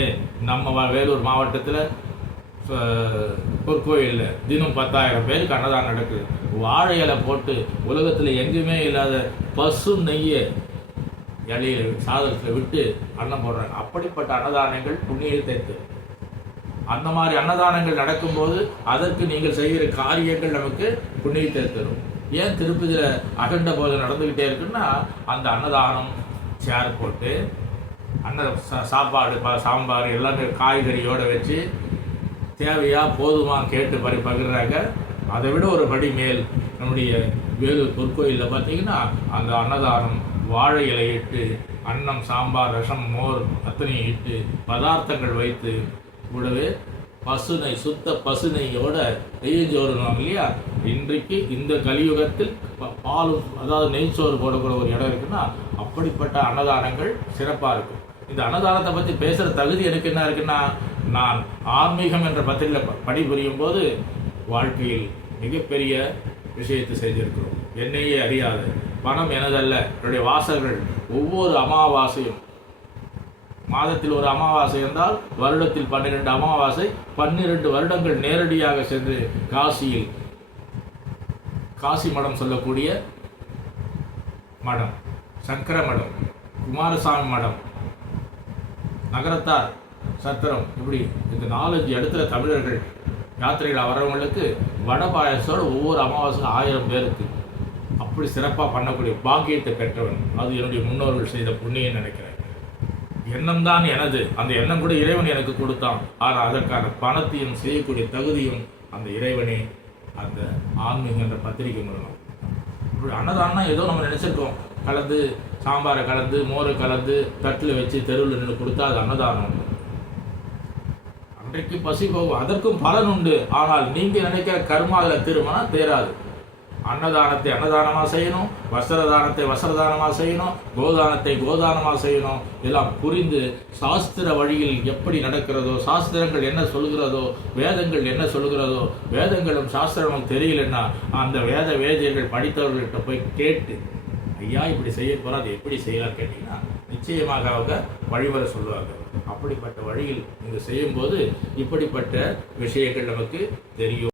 ஏன் நம்ம வேலூர் மாவட்டத்தில் பொற்கோயிலில் தினம் 10,000 பேருக்கு அன்னதானம் நடக்குது. வாழை இலை போட்டு உலகத்தில் எங்கேயுமே இல்லாத பசு நெய்யை இலையில் சாதத்தில் விட்டு அன்னம் போடுறாங்க. அப்படிப்பட்ட அன்னதானங்கள் புண்ணியத்தை தரும். அந்த மாதிரி அன்னதானங்கள் நடக்கும்போது அதற்கு நீங்கள் செய்கிற காரியங்கள் நமக்கு புண்ணியத்தை தரும். ஏன் திருப்பதியில் அகண்ட போதனை நடந்துக்கிட்டே இருக்குன்னா, அந்த அன்னதானம் சேர் போட்டு சாப்பாடு சாம்பார் எல்லாமே காய்கறியோடு வச்சு தேவையாக போதுமான்னு கேட்டு பகிர்றாங்க. அதை விட ஒரு படி மேல் நம்முடைய வேலூர் பொற்கோயிலில் பார்த்தீங்கன்னா அந்த அன்னதானம் வாழை இலையிட்டு அன்னம் சாம்பார் ரசம் மோர் அத்தனையும் இட்டு பதார்த்தங்கள் வைத்து கூடவே பசுனை சுத்த பசுனையோட நெய்ச்சோறுவாங்க இல்லையா. இன்றைக்கு இந்த கலியுகத்தில் பாலும் அதாவது நெய்ச்சோறு போடக்கூட ஒரு இடம் இருக்குன்னா அப்படிப்பட்ட அன்னதானங்கள் சிறப்பாக இருக்கும். இந்த அன்னதானத்தை பற்றி பேசுகிற தகுதி எனக்கு என்ன இருக்குன்னா, நான் ஆன்மீகம் என்ற பத்திரிகையில் பணிபுரியும் போது வாழ்க்கையில் மிகப்பெரிய விஷயத்தை செய்திருக்கிறோம். என்னையே அறியாது பணம் எனதல்ல, என்னுடைய வாசகர்கள் ஒவ்வொரு அமாவாசையும் மாதத்தில் ஒரு அமாவாசை என்றால் வருடத்தில் 12 அமாவாசை 12 வருடங்கள் நேரடியாக சென்று காசியில் காசி மடம் சொல்லக்கூடிய மடம், சங்கர மடம், குமாரசாமி மடம், நகரத்தார் சத்திரம், இப்படி இந்த 4-5 இடத்துல தமிழர்கள் யாத்திரைகள் வரவங்களுக்கு வட பாயசோடு ஒவ்வொரு அமாவாசை 1000 பேருக்கு அப்படி சிறப்பாக பண்ணக்கூடிய பாக்கியத்தை பெற்றவன். அது என்னுடைய முன்னோர்கள் செய்த புண்ணியம் நினைக்கிறேன். எண்ணம் தான் எனது, அந்த எண்ணம் கூட இறைவன் எனக்கு கொடுத்தான். ஆனால் அதற்கான பணத்தையும் செய்யக்கூடிய தகுதியும் அந்த இறைவனே அந்த ஆன்மீகம் என்ற பத்திரிகை மூலம். இப்படி அன்னதானம்னா ஏதோ நம்ம நினைச்சிருக்கோம், கலந்து சாம்பாரை கலந்து மோரை கலந்து தட்டில் வச்சு தெருவில் நின்று கொடுத்தா அது அன்னதானம். அன்றைக்கு பசி போகும், அதற்கும் பலன் உண்டு. ஆனால் நீங்கள் நினைக்கிற கர்மா அதில் திரும்பினா தேராது. அன்னதானத்தை அன்னதானமாக செய்யணும், வஸ்திரதானத்தை வஸ்திரதானமாக செய்யணும், கோதானத்தை கோதானமாக செய்யணும். இதெல்லாம் புரிந்து சாஸ்திர வழியில் எப்படி நடக்கிறதோ, சாஸ்திரங்கள் என்ன சொல்கிறதோ, வேதங்கள் என்ன சொல்கிறதோ, வேதங்களும் சாஸ்திரமும் தெரியலன்னா அந்த வேதியர்கள் படித்தவர்கள்ட்ட போய் கேட்டு, ஐயா இப்படி செய்ய போகிறோம், அது எப்படி செய்யலாம் கேட்டிங்கன்னா நிச்சயமாக அவங்க வழிவர சொல்லுவாங்க. அப்படிப்பட்ட வழியில் நீங்கள் செய்யும்போது இப்படிப்பட்ட விஷயங்கள் நமக்கு தெரியும்.